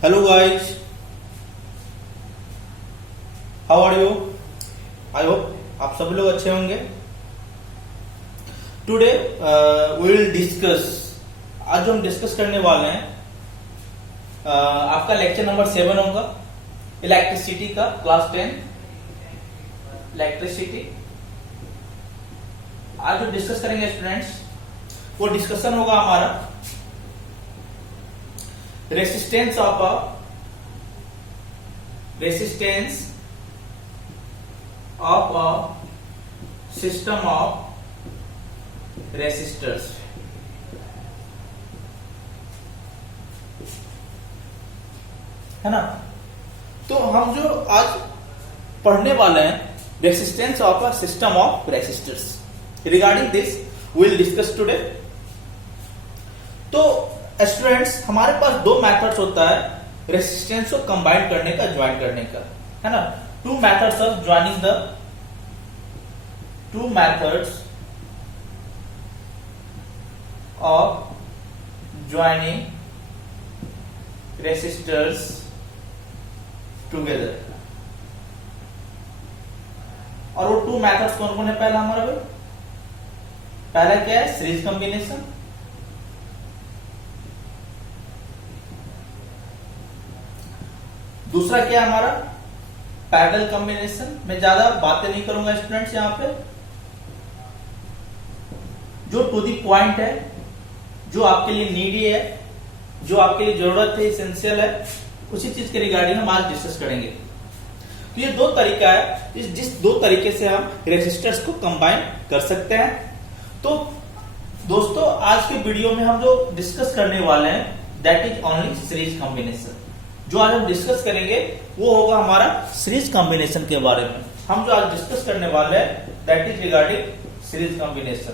Hello guys, how are you? I hope आप सभी लोग अच्छे होंगे। Today we will discuss, आज जो हम डिस्कस करने वाले हैं आपका लेक्चर नंबर 7 होगा इलेक्ट्रिसिटी का, क्लास 10 इलेक्ट्रिसिटी। आज जो डिस्कस करेंगे स्टूडेंट्स, वो डिस्कशन होगा हमारा resistance of a system of resistors. है ना। तो हम जो आज पढ़ने वाले हैं resistance of a system of resistors, regarding this we will discuss today. तो स्टूडेंट्स, हमारे पास दो मेथड्स होता है रेसिस्टेंस को कंबाइन करने का, ज्वाइन करने का, है ना। Two methods of joining two methods of joining resistors together. और वो टू मेथड्स कौन कौन है? पहला हमारा भाई, पहला क्या है? Series combination. दूसरा क्या है हमारा? Parallel combination. मैं ज्यादा बातें नहीं करूंगा स्टूडेंट्स, यहां पे जो टू दी पॉइंट है, जो आपके लिए नीडी है, जो आपके लिए जरूरत है, इसेंशियल है, उसी चीज के रिगार्डिंग हम आज डिस्कस करेंगे। तो ये दो तरीका है, जिस दो तरीके से हम रेसिस्टर्स को कंबाइन कर सकते हैं। तो दोस्तों, आज के वीडियो में हम जो डिस्कस करने वाले हैं that is only series combination. जो आज हम डिस्कस करेंगे वो होगा हमारा सीरीज कॉम्बिनेशन के बारे में। हम जो आज डिस्कस करने वाले हैं that is regarding series combination.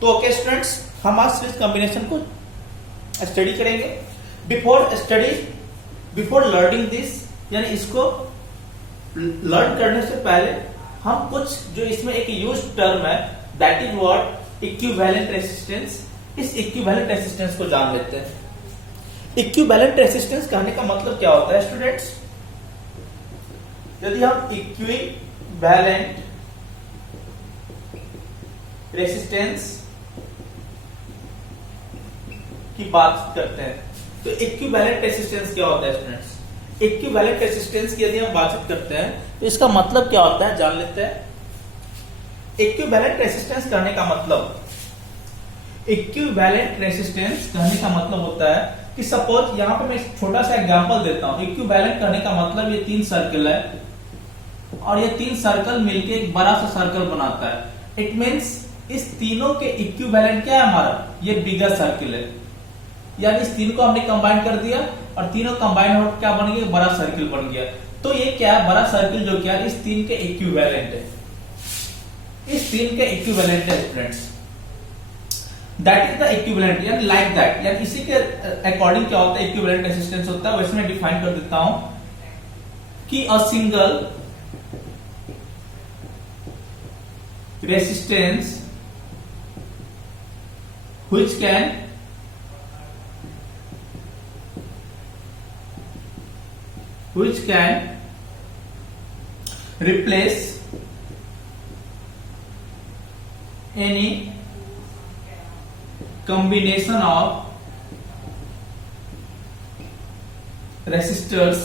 तो ओके स्टूडेंट्स, हम आज सीरीज कॉम्बिनेशन को स्टडी करेंगे। बिफोर लर्निंग दिस, यानी इसको लर्न करने से पहले हम कुछ जो इसमें एक यूज टर्म है that is what equivalent resistance. इस इक्विवेलेंट रेसिस्टेंस को जान लेते हैं। इक्विवेलेंट रेसिस्टेंस कहने का मतलब क्या होता है स्टूडेंट्स? यदि हम इक्विवेलेंट रेसिस्टेंस की बात करते हैं तो इक्विवेलेंट रेसिस्टेंस क्या होता है स्टूडेंट्स? इक्विवेलेंट रेसिस्टेंस की यदि हम बातचीत करते हैं तो इसका मतलब क्या होता है, जान लेते हैं। इक्विवेलेंट रेसिस्टेंस कहने का मतलब, इक्विवेलेंट रेसिस्टेंस कहने का मतलब होता है कि सपोज यहां पे मैं एक छोटा सा एग्जांपल देता हूं। इक्विवेलेंट करने का मतलब ये तीन सर्कल है और ये तीन सर्कल मिलके एक बड़ा सा सर्कल बनाता है। इट मींस इस तीनों के इक्विवेलेंट क्या है हमारा? ये बिगर सर्कल है। यानी इस तीन को हमने कंबाइन कर दिया और तीनों कंबाइन होकर क्या बन गया? बड़ा सर्कल बन गया। तो ये क्या है? बड़ा सर्कल जो क्या है? इस तीन के इक्विवेलेंट है। इस तीन के इक्विवेलेंट है students. That is the equivalent, यानी लाइक दैट, यानी इसी के अकॉर्डिंग क्या होता है इक्विवेलेंट रेसिस्टेंस होता है। वैसे मैं डिफाइन कर देता हूं कि a single resistance which can replace any combination of resistors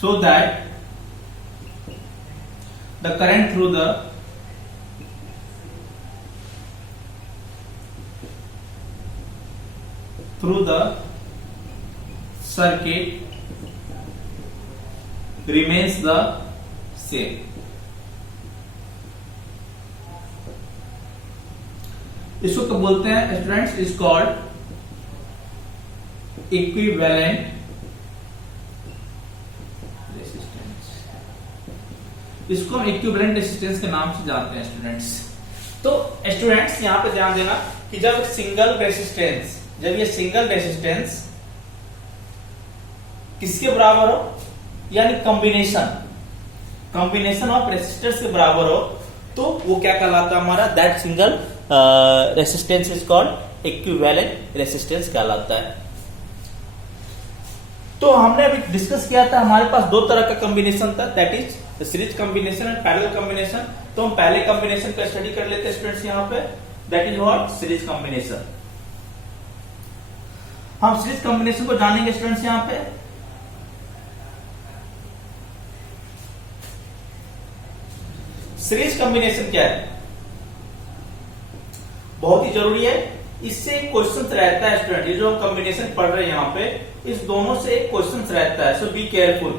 so that the current through the circuit remains the same. इसको क्या बोलते हैं students? Is called equivalent resistance. इसको हम इक्विवेलेंट रेसिस्टेंस के नाम से जानते हैं स्टूडेंट्स। तो स्टूडेंट्स यहां पे ध्यान देना कि जब ये सिंगल रेसिस्टेंस किसके बराबर हो, यानी कॉम्बिनेशन ऑफ रेसिस्टर्स के बराबर हो, तो वो क्या कहलाता है हमारा? That single resistance is called equivalent resistance कहलाता है। तो हमने अभी डिस्कस किया था, हमारे पास दो तरह का कॉम्बिनेशन था, that is series combination and parallel combination. तो हम पहले कॉम्बिनेशन का स्टडी कर लेते हैं स्टूडेंट्स यहाँ पे, that is what series combination. हम सीरीज कॉम्बिनेशन को जानेंगे स्टूडेंट्स यहाँ पे। सीरीज कॉम्बिनेशन क्या है, बहुत ही जरूरी है, इससे क्वेश्चन रहता है स्टूडेंट। ये जो हम कॉम्बिनेशन पढ़ रहे हैं यहाँ पे, इस दोनों से एक क्वेश्चन रहता है, सो बी केयरफुल।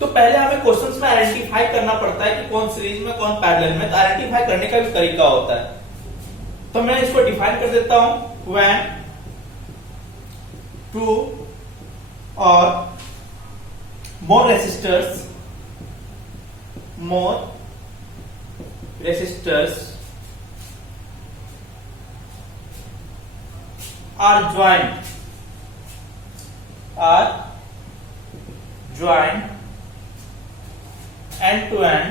तो पहले हमें क्वेश्चंस में आइडेंटिफाई करना पड़ता है कि कौन सीरीज में कौन पैरेलल में। तो आइडेंटिफाई करने का भी तरीका होता है, तो मैं इसको डिफाइन कर देता हूं। व्हेन टू और मोर resistors are joined end to end,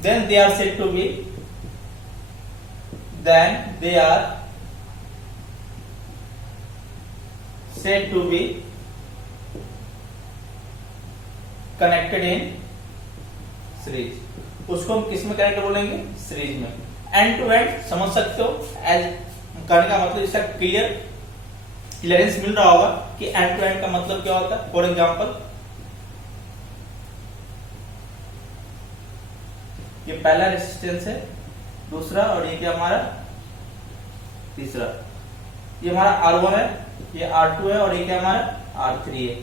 then they are said to be connected in series. उसको हम किस में कनेक्ट बोलेंगे, सीरीज में। एंड टू एंड समझ सकते हो, एज करने का मतलब इसका क्लियरेंस मिल रहा होगा कि एंड टू एंड का मतलब क्या होता है। फॉर एग्जांपल, ये पहला रेसिस्टेंस है, दूसरा, और ये क्या हमारा तीसरा। ये हमारा R1 है, ये R2 है, और ये क्या हमारा R3 है।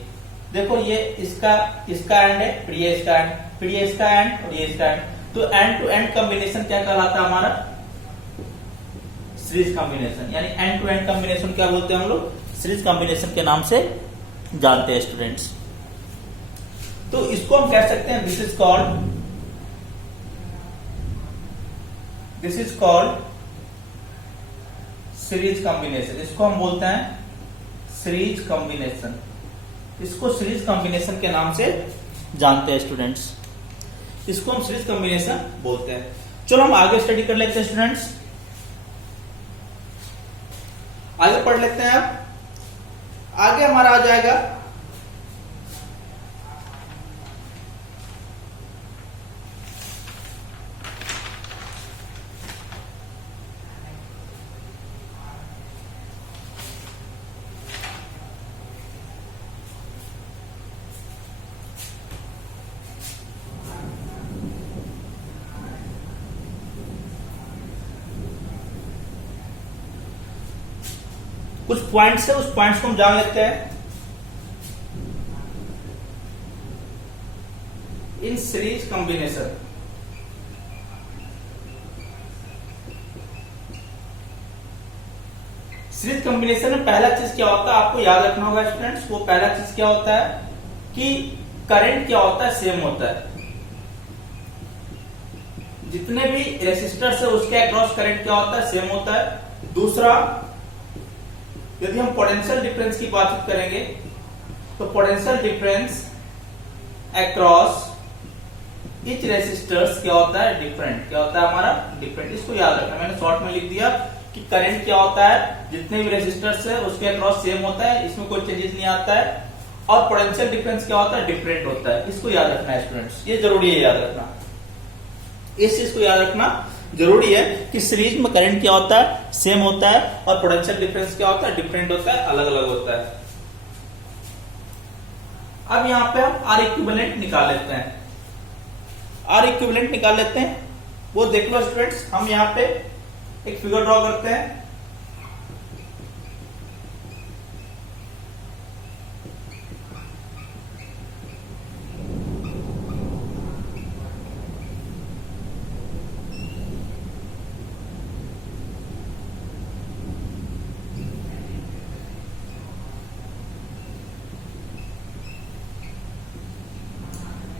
देखो ये इसका एंड है, फिर ये इसका एंड, फिर ये इसका एंड, और ये इसका एंड। तो एंड टू एंड कॉम्बिनेशन क्या कहलाता है हमारा, सीरीज कॉम्बिनेशन। यानी एंड टू एंड कॉम्बिनेशन क्या बोलते हैं हम लोग, सीरीज कॉम्बिनेशन के नाम से जानते हैं स्टूडेंट्स। तो इसको हम कह सकते हैं, this is called series combination. इसको हम बोलते हैं सीरीज कॉम्बिनेशन। इसको सीरीज कॉम्बिनेशन के नाम से जानते हैं स्टूडेंट्स, इसको हम सीरीज कॉम्बिनेशन बोलते हैं। चलो हम आगे स्टडी कर लेते हैं स्टूडेंट्स, आगे पढ़ लेते हैं। अब आगे हमारा आ जाएगा कुछ पॉइंट्स है, उस पॉइंट्स को हम जान लेते हैं। In series combination, series combination में पहला चीज क्या होता है, आपको याद रखना होगा स्टूडेंट्स। वो पहला चीज क्या होता है कि करंट क्या होता है, सेम होता है। जितने भी रेसिस्टर्स है उसके अक्रॉस करंट क्या होता है, सेम होता है। दूसरा, यदि हम पोटेंशियल डिफरेंस की बात करेंगे तो potential difference across each resistors क्या होता है, डिफरेंट। क्या होता है हमारा, डिफरेंट। इसको याद रखना, मैंने शॉर्ट में लिख दिया कि करंट क्या होता है, जितने भी रेसिस्टर्स है उसके अक्रॉस सेम होता है, इसमें कोई चेंजेस नहीं आता है। और पोटेंशियल डिफरेंस क्या होता है, डिफरेंट होता है। इसको याद रखना है स्टूडेंट्स, ये जरूरी है याद रखना। इस चीज को याद रखना जरूरी है कि सीरीज में करंट क्या होता है, सेम होता है, और पोटेंशियल डिफरेंस क्या होता है, डिफरेंट होता है, अलग अलग होता है। अब यहां पे हम आर इक्विवेलेंट निकाल लेते हैं। आर इक्विवेलेंट निकाल लेते हैं, वो देख लो स्टूडेंट्स। हम यहां पे एक फिगर ड्रॉ करते हैं।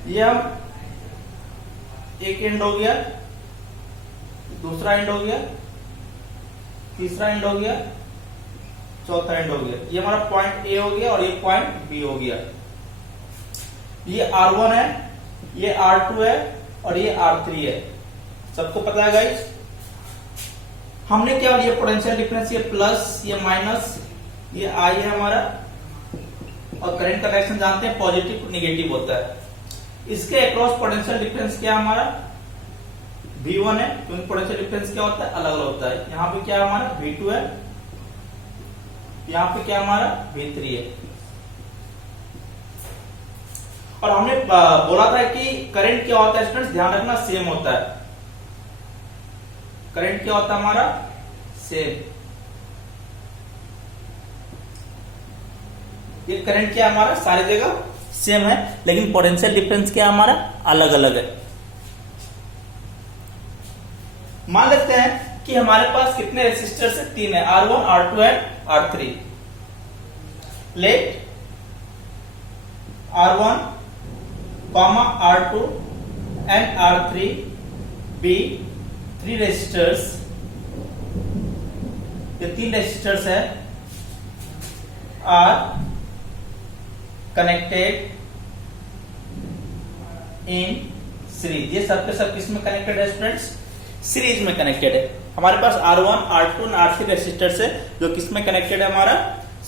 ये हम एक एंड हो गया, दूसरा एंड हो गया, तीसरा एंड हो गया, चौथा एंड हो गया। ये हमारा पॉइंट ए हो गया और ये पॉइंट बी हो गया। ये R1 है, ये R2 है और ये R3 है, सबको पता है गाइस। हमने क्या लिया पोटेंशियल डिफरेंस, ये प्लस ये माइनस, ये I है हमारा, और करंट का डायरेक्शन जानते हैं पॉजिटिव नेगेटिव होता है। इसके अक्रॉस पोटेंशियल डिफरेंस क्या हमारा V1 है, क्योंकि पोटेंशियल डिफरेंस क्या होता है अलग अलग होता है। यहाँ पे क्या हमारा V2 है, यहाँ पे क्या हमारा V3 है। और हमने बोला था कि करंट क्या होता है स्टूडेंट्स, ध्यान रखना सेम होता है। करंट क्या होता है हमारा सेम। ये करंट क्या हमारा सारी जगह सेम है, लेकिन पोटेंशियल डिफरेंस क्या हमारा अलग अलग है। मान लेते हैं कि हमारे पास कितने रेसिस्टर्स है, 3 है, R1 R2 and R3। Let R1, R2 and R3 be 3 resistors. ये 3 रेसिस्टर्स है आर कनेक्टेड इन सीरीज। ये सब के सब किस में कनेक्टेड है स्टूडेंट्स, सीरीज में कनेक्टेड है। हमारे पास R1 R2 R3 रेसिस्टर्स है जो किस में कनेक्टेड है, हमारा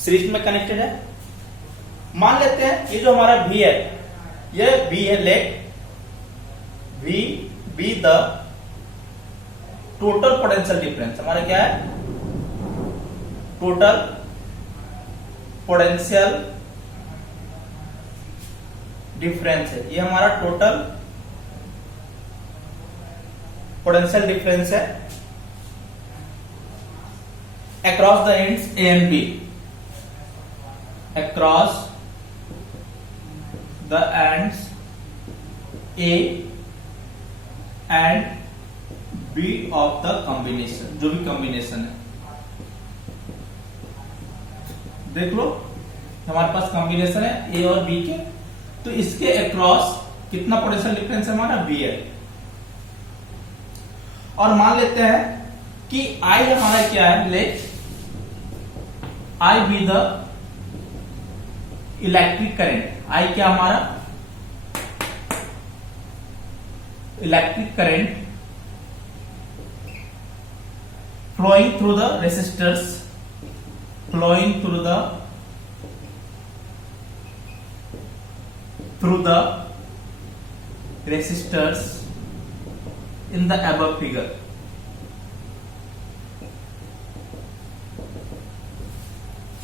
सीरीज में कनेक्टेड है। मान लेते हैं ये जो हमारा V है, ये V है, let V be the total potential difference. हमारा क्या है टोटल पोटेंशियल डिफरेंस है, ये हमारा टोटल पोटेंशियल डिफरेंस है across the ends A and B, across the ends A and B of the combination, जो भी कॉम्बिनेशन है। देख लो हमारे पास कॉम्बिनेशन है ए और बी के, तो इसके अक्रॉस कितना पोटेंशियल डिफरेंस है हमारा V है। और मान लेते हैं कि I हमारा क्या है, let I be the electric current. I क्या हमारा electric current flowing through the resistors, flowing through the resistors in the above figure।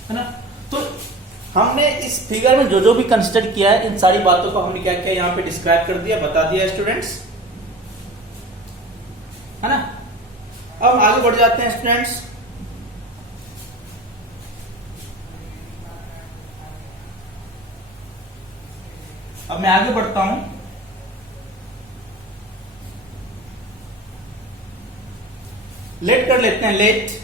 है ना। तो हमने इस फिगर में जो जो भी कंसिडर किया है, इन सारी बातों को हमने क्या किया यहां पे डिस्क्राइब कर दिया, बता दिया स्टूडेंट्स, है ना। अब आगे बढ़ जाते हैं स्टूडेंट्स। अब मैं आगे बढ़ता हूं। लेट कर लेते हैं, लेट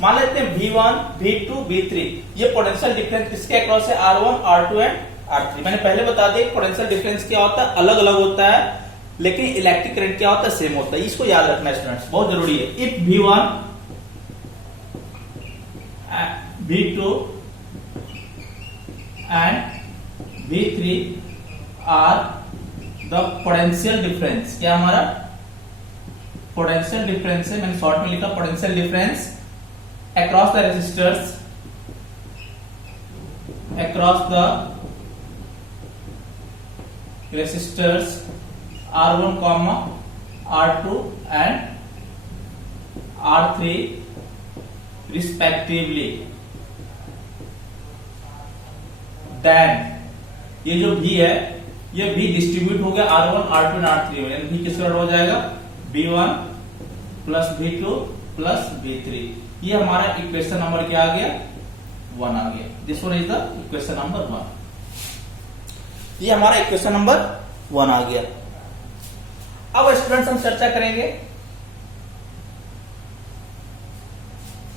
मान लेते हैं V1 V2 V3, ये पोटेंशियल डिफरेंस किसके अक्रॉस है, R1 R2 एंड R3। मैंने पहले बता दिया पोटेंशियल डिफरेंस क्या होता है, अलग अलग होता है, लेकिन इलेक्ट्रिक करंट क्या होता है, सेम होता है। इसको याद रखना स्टूडेंट्स, बहुत जरूरी है। If V1 V2 and V3 are the potential difference, क्या हमारा पोटेंशियल डिफरेंस है, मैंने शॉर्ट में लिखा potential difference across the resistors, across the resistors R1, R2 and R3 respectively, then ये जो V है ये V डिस्ट्रीब्यूट हो गया R1 R2 and R3 में, यानी V किसका हो जाएगा V1 plus V2 plus V3। ये हमारा इक्वेशन नंबर क्या आ गया 1 आ गया। This one is the equation number 1। ये हमारा इक्वेशन नंबर 1 आ गया। अब स्टूडेंट्स हम चर्चा करेंगे,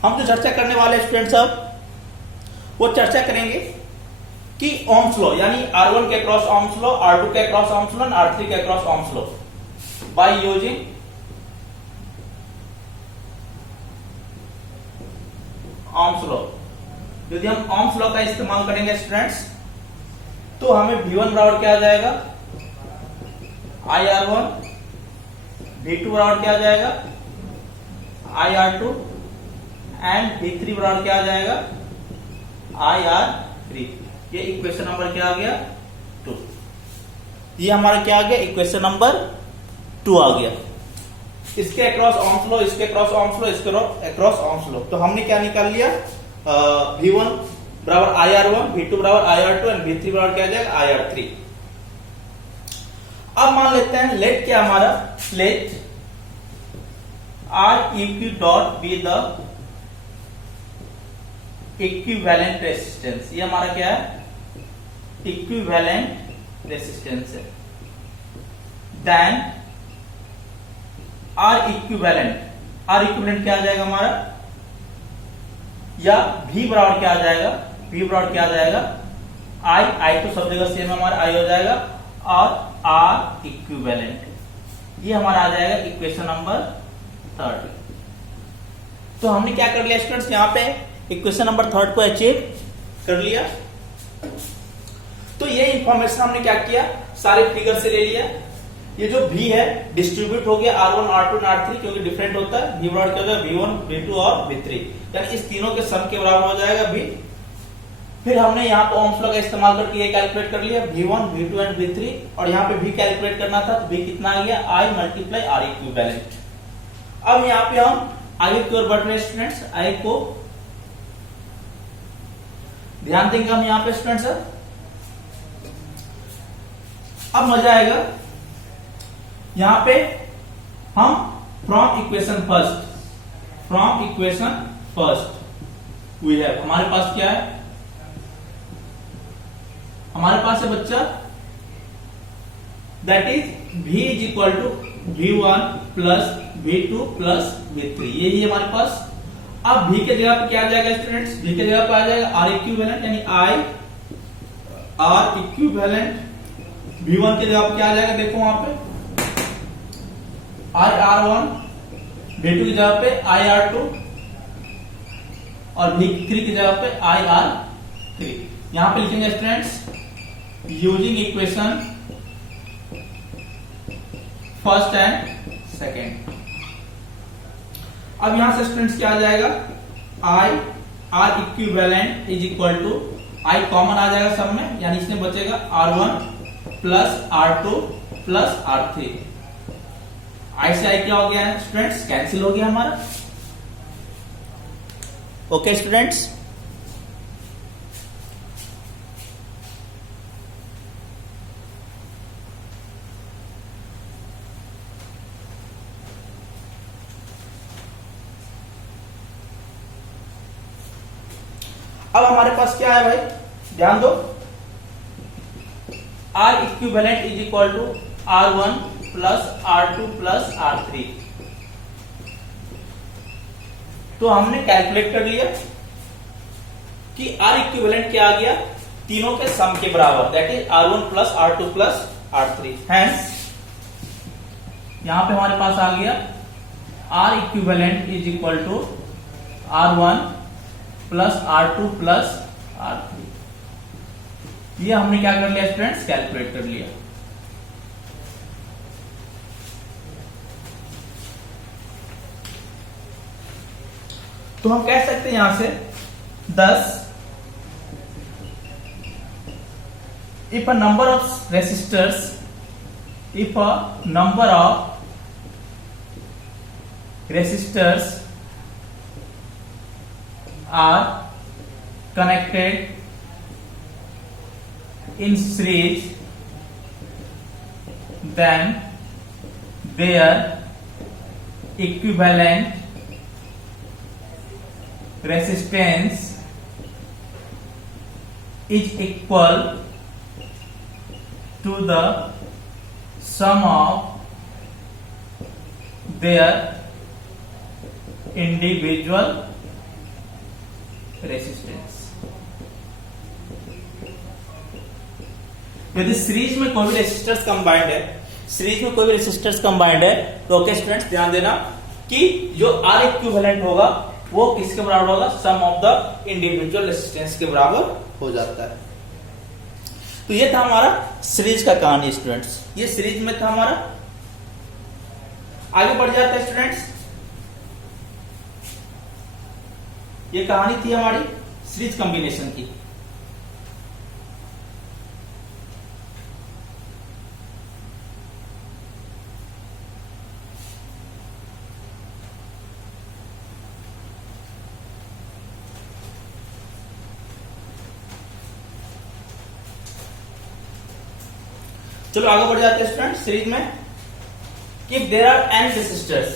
हम जो चर्चा करने वाले स्टूडेंट्स अब वो चर्चा करेंगे कि ओम्स लॉ, यानी R1 के क्रॉस ओम्स लॉ, R2 के क्रॉस ओम्स लॉ, R3 के cross Ohm's law by using Ohm's law. यदि हम ओम्स लॉ का इस्तेमाल करेंगे स्टूडेंट्स तो हमें V1 बराबर क्या आ जाएगा, IR1, V2 बराबर क्या आ जाएगा, IR2 एंड V3 बराबर क्या आ जाएगा, IR3। ये इक्वेशन नंबर क्या आ गया, 2। ये हमारा क्या आ गया, इक्वेशन नंबर 2 आ गया। इसके अक्रॉस ओम्स लॉ, इसके अक्रॉस ओम्स लॉ, इसके अक्रॉस ओम्स लॉ। तो हमने क्या निकाल लिया, V1 बराबर IR1, V2 बराबर IR2 एंड V3 बराबर क्या आ जाएगा, IR3। अब मान लेते हैं लेट क्या हमारा, let Req dot be the equivalent resistance. ये हमारा क्या है, इक्विवेलेंट रेसिस्टेंस है। देन R इक्विवेलेंट क्या आ जाएगा हमारा, या V बराबर क्या आ जाएगा, V बराबर क्या आ जाएगा, I तो सब जगह सेम हमारा I हो जाएगा, और R इक्विवेलेंट। ये हमारा आ जाएगा इक्वेशन नंबर 3। तो हमने क्या कर लिया स्टूडेंट्स, यहां पे इक्वेशन नंबर 3 को अचीव कर लिया। तो ये इंफॉर्मेशन हमने क्या किया, सारे फिगर से ले लिया। ये जो V है डिस्ट्रीब्यूट हो गया R1, R2 और R3, क्योंकि डिफरेंट होता है। V बराबर क्या हो जाएगा, V1, V2 और V3, यानी इस तीनों के सम के बराबर हो जाएगा V। फिर हमने यहाँ पे ओम्स लॉ का इस्तेमाल करके ये कैलकुलेट कर लिया, V1, V2 एंड V3, और यहाँ पे V कैलकुलेट करना था, तो V कितना आ गया, I मल्टीप्लाई R इक्विवेलेंट। अब यहाँ पे हम आगे की ओर बढ़ रहे स्टूडेंट्स, आगे को ध्यान देंगे हम यहाँ पे स्टूडेंट्स। अब मजा आएगा, यहां पे हम from equation first we have, हमारे पास क्या है, हमारे पास है बच्चा, that is V is equal to V1 plus V2 plus V3, यही है हमारे पास। अब V के जगह पे क्या आ जाएगा स्टूडेंट्स, V के जगह पे आ जाएगा R इक्विवेलेंट, यानी I R इक्विवेलेंट। V1 के जगह पे क्या आ जाएगा, देखो वहां पे IR1, V2 की जगह पे IR2 और V3 की जगह पे IR3। यहां पे लिखेंगे students using equation first and second. अब यहां से स्टूडेंट्स क्या आ जाएगा, I R equivalent is equal to I common आ जाएगा सब में, यानी इसमें बचेगा R1 plus R2 plus R3। I से I क्या हो गया है स्टूडेंट्स, कैंसिल हो गया हमारा। ओके स्टूडेंट्स, अब हमारे पास क्या है भाई, ध्यान दो, R equivalent is equal to R1 plus R2 plus R3। तो हमने कैलकुलेट कर लिया कि R इक्विवेलेंट क्या आ गया, तीनों के सम के बराबर, that is R1 plus R2 plus R3। Hence यहां पे हमारे पास आ गया R equivalent is equal to R1 plus R2 plus R3। ये हमने क्या कर लिया स्टूडेंट्स, कैलकुलेट कर लिया। तो हम कह सकते हैं यहां से 10 if a number of resistors are connected in series, then their equivalent resistance is equal to the sum of their individual resistance। यदि सीरीज में कोई भी रेसिस्टर्स कंबाइंड है, तो ओके स्टूडेंट्स ध्यान देना कि जो R इक्विवेलेंट होगा वो किसके बराबर होगा, सम ऑफ द इंडिविजुअल रेसिस्टेंस के बराबर हो जाता है। तो ये था हमारा सीरीज का कहानी स्टूडेंट्स, ये सीरीज में था हमारा। आगे बढ़ जाते हैं स्टूडेंट्स, ये कहानी थी हमारी सीरीज कॉम्बिनेशन की। चलो आगे बढ़ जाते हैं स्टूडेंट सीरीज में। If there are n resistors,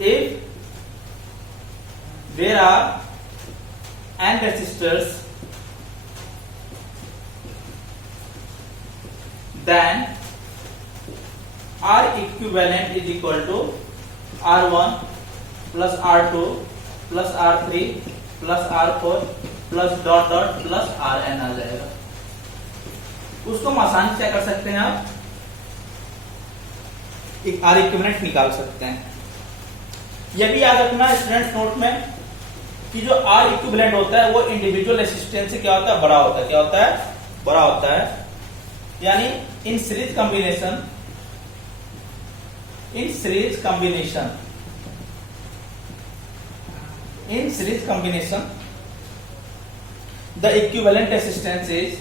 if there are n resistors, then R equivalent is equal to R1 plus R2 plus R3 plus R4 plus dot dot plus Rn आ जाएगा। उसको हम आसानी से क्या कर सकते हैं, आप एक R इक्विवेलेंट निकाल सकते हैं। यह भी याद रखना स्टूडेंट्स नोट में कि जो R इक्विवेलेंट होता है वो इंडिविजुअल रेसिस्टेंस से क्या होता है, बड़ा होता है। क्या होता है, बड़ा होता है। यानी in series combination, in series combination, in series combination the equivalent resistance is,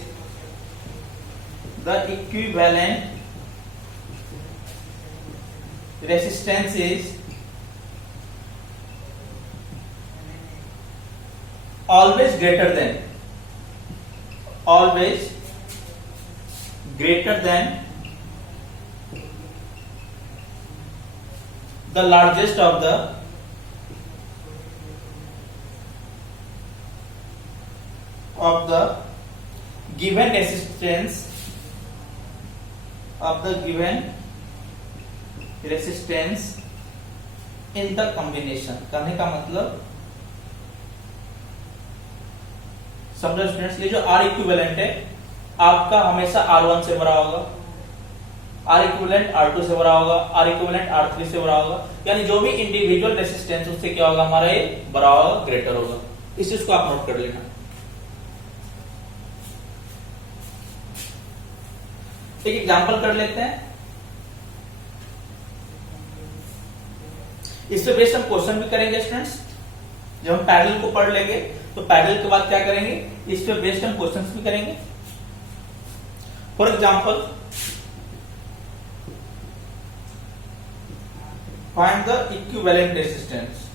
the equivalent resistance is always greater than the largest of the given resistance in the combination। कहने का मतलब समझो स्टूडेंट्स, ये जो R इक्विवेलेंट है आपका हमेशा R1 से बड़ा होगा, R इक्विवेलेंट R2 से बड़ा होगा, R इक्विवेलेंट R3 से बड़ा होगा। यानी जो भी इंडिविजुअल रेसिस्टेंस उससे क्या होगा, हमारा ये बड़ा होगा, ग्रेटर होगा। इस चीज को आप नोट कर लेना। एक एग्जांपल कर लेते हैं, इस पे बेस्ड हम क्वेश्चन भी करेंगे स्टूडेंट्स। जब हम पैरेलल को पढ़ लेंगे तो पैरेलल के बाद क्या करेंगे, इस पे बेस्ड हम क्वेश्चंस भी करेंगे। For example, find the equivalent resistance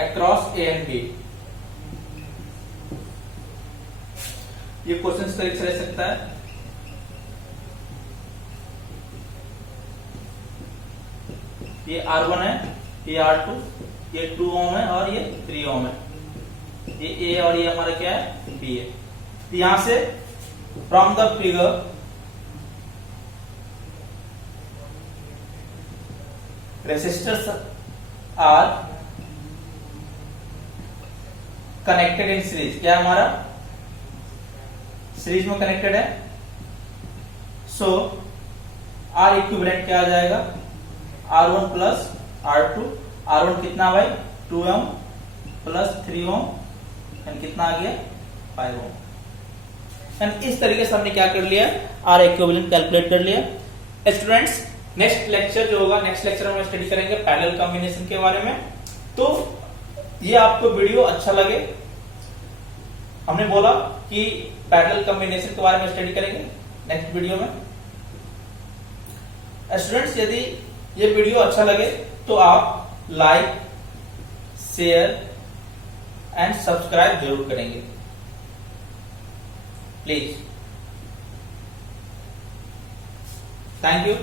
across A and B। ये क्वेश्चन करेक्ट रह सकता है। ये R1 है, ये R2, ये 2 ओम है और ये 3 ओम है। ये A और ये हमारा क्या है, B है। तो यहां से from the figure resistors are connected in series. क्या हमारा सीरीज में कनेक्टेड है। सो R इक्विवेलेंट क्या आ जाएगा, R1 प्लस R2। R1 कितना भाई, 2 ओम प्लस 3 ओम एंड कितना आ गया, 5 ओम। एंड इस तरीके से हमने क्या कर लिया, R इक्विवेलेंट कैलकुलेट कर लिया। स्टूडेंट्स नेक्स्ट लेक्चर जो होगा, नेक्स्ट लेक्चर में स्टडी करेंगे पैरेलल कॉम्बिनेशन के बारे में। तो ये आपको वीडियो अच्छा लगे, हमने बोला कि पैरेलल कॉम्बिनेशन के बारे में स्टडी करेंगे नेक्स्ट वीडियो में। स्टूडेंट्स यदि ये वीडियो अच्छा लगे तो आप लाइक, शेयर एंड सब्सक्राइब जरूर करेंगे प्लीज। Thank you.